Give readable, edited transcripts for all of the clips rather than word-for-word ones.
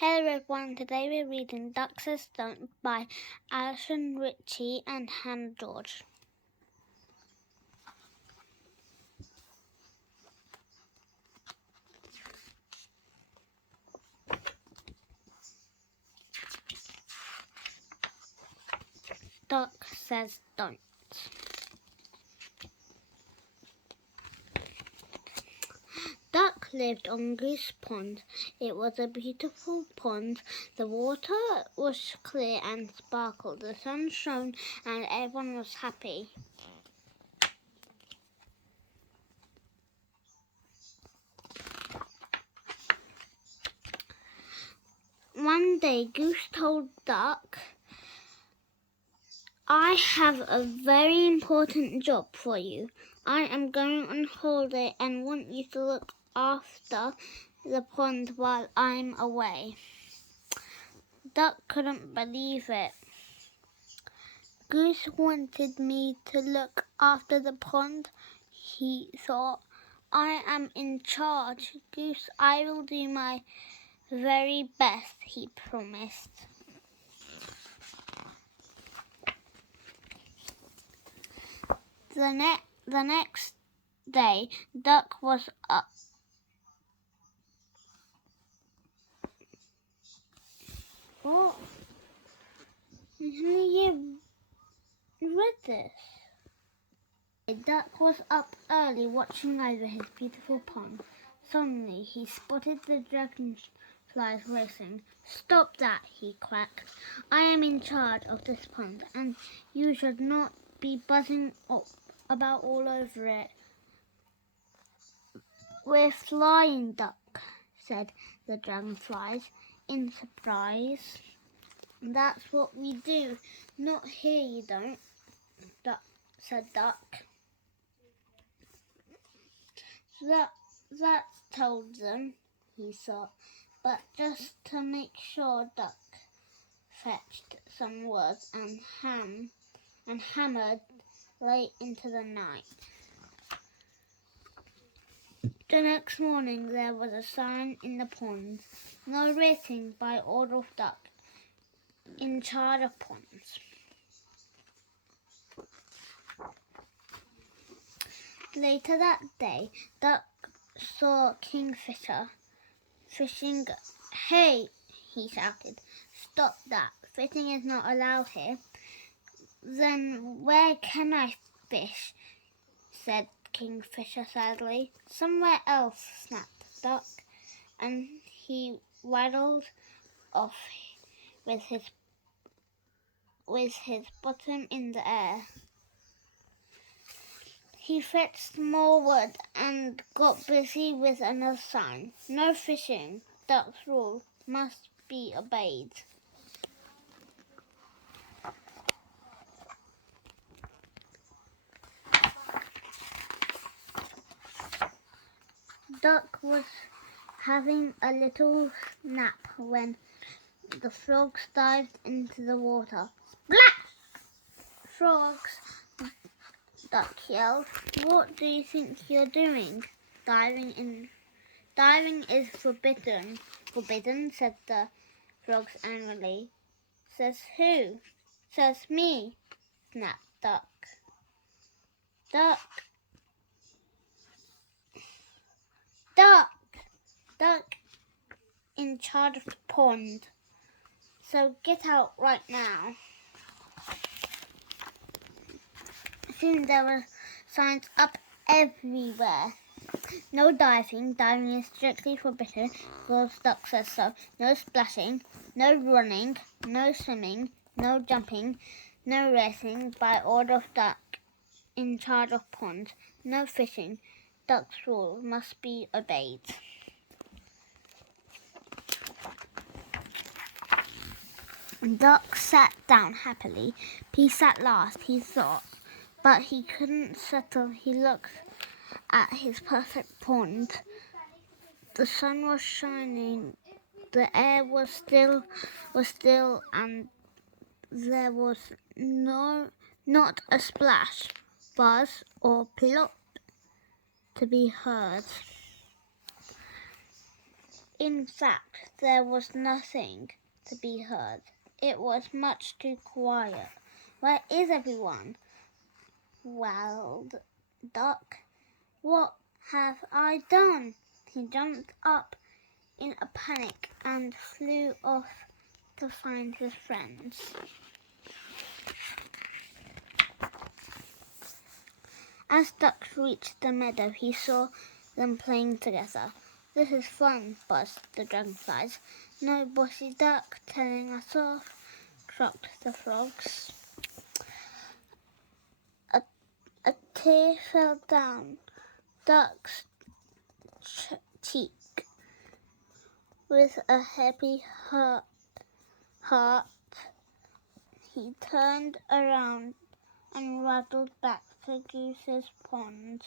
Hello everyone, today we're reading Duck Says Don't by Alison Ritchie and Hannah George. Duck Says Don't. Duck lived on Goose Pond. It was a beautiful pond. The water was clear and sparkled. The sun shone and everyone was happy. One day, Goose told Duck, "I have a very important job for you. I am going on holiday and want you to look after the pond while I'm away." Duck couldn't believe it. "Goose wanted me to look after the pond," he thought. "I am in charge, Goose. I will do my very best," he promised. The next day, Duck was up. What? You read this? Duck was up early watching over his beautiful pond. Suddenly he spotted the dragonflies racing. "Stop that," he quacked. "I am in charge of this pond and you should not be buzzing about all over it." "We're flying, Duck," said the dragonflies in surprise. "That's what we do. Not here, you don't," said Duck. That told them, he thought, but just to make sure, Duck fetched some wood and hammered late into the night. The next morning there was a sign in the pond: "No racing by order of Duck, in charge of ponds." Later that day, Duck saw Kingfisher fishing. "Hey!" he shouted. "Stop that! Fishing is not allowed here." "Then where can I fish?" said Kingfisher sadly. "Somewhere else," snapped Duck, and he waddled off with his bottom in the air. He fetched more wood and got busy with another sign: "No fishing. Duck's rule must be obeyed." Duck was having a little nap when the frogs dived into the water. "Splash! Frogs!" Duck yelled. "What do you think you're doing? Diving is forbidden." "Forbidden," said the frogs angrily. "Says who?" "Says me," snapped Duck. Duck in charge of the pond. So get out right now." Soon there were signs up everywhere. "No diving. Diving is strictly forbidden because Duck says so. No splashing. No running. No swimming. No jumping. No racing by order of Duck, in charge of pond. No fishing. Duck's rule must be obeyed." Duck sat down happily. Peace at last, he thought. But he couldn't settle. He looked at his perfect pond. The sun was shining. The air was still, and there was not a splash, buzz, or plop to be heard. In fact, there was nothing to be heard. It was much too quiet. Where is everyone? Wailed Duck. What have I done? He jumped up in a panic and flew off to find his friends. As Duck reached the meadow, he saw them playing together. This is fun, buzzed the dragonflies. No, Bossy Duck, telling us off, croaked the frogs. A tear fell down Duck's cheek. With a heavy heart, he turned around and waddled back to Goose's pond.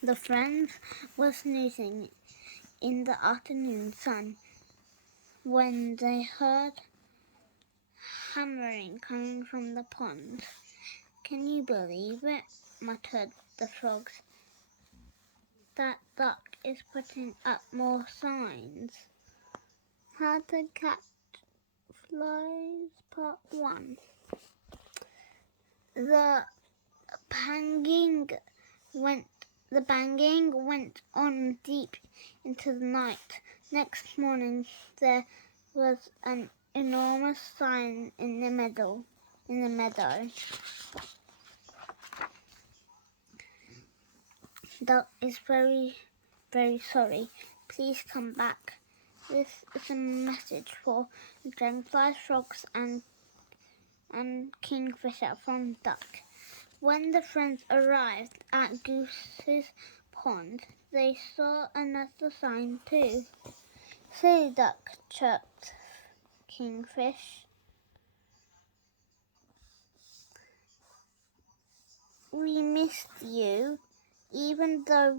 The friends were snoozing in the afternoon sun when they heard hammering coming from the pond. Can you believe it? Muttered the frogs. That duck is putting up more signs. How to catch flies, part 1. The banging went on deep into the night. Next morning there was an enormous sign in the meadow. Duck is very, very sorry. Please come back. This is a message for the dragonflies, frogs, and Kingfisher from Duck. When the friends arrived at Goose's pond, they saw another sign too. Silly Duck, chirped Kingfish. We missed you, even though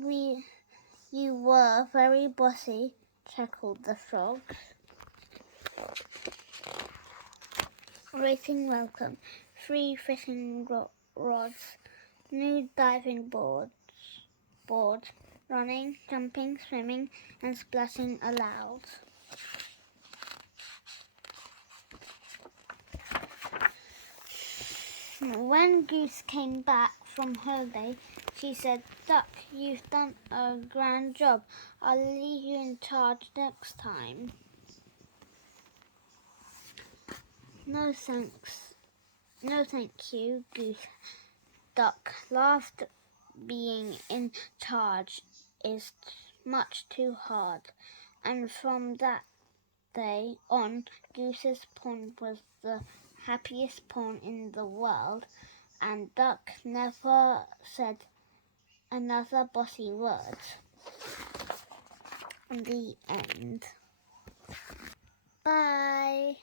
you were very bossy, chuckled the frogs. Racing welcome, 3 fishing rods, new diving boards, running, jumping, swimming, and splashing aloud. When Goose came back from holiday, she said, Duck, you've done a grand job. I'll leave you in charge next time. No thanks. No thank you, Goose. Duck laughed. Being in charge is much too hard. And from that day on, Goose's pond was the happiest pond in the world, and Duck never said another bossy word. The end. Bye.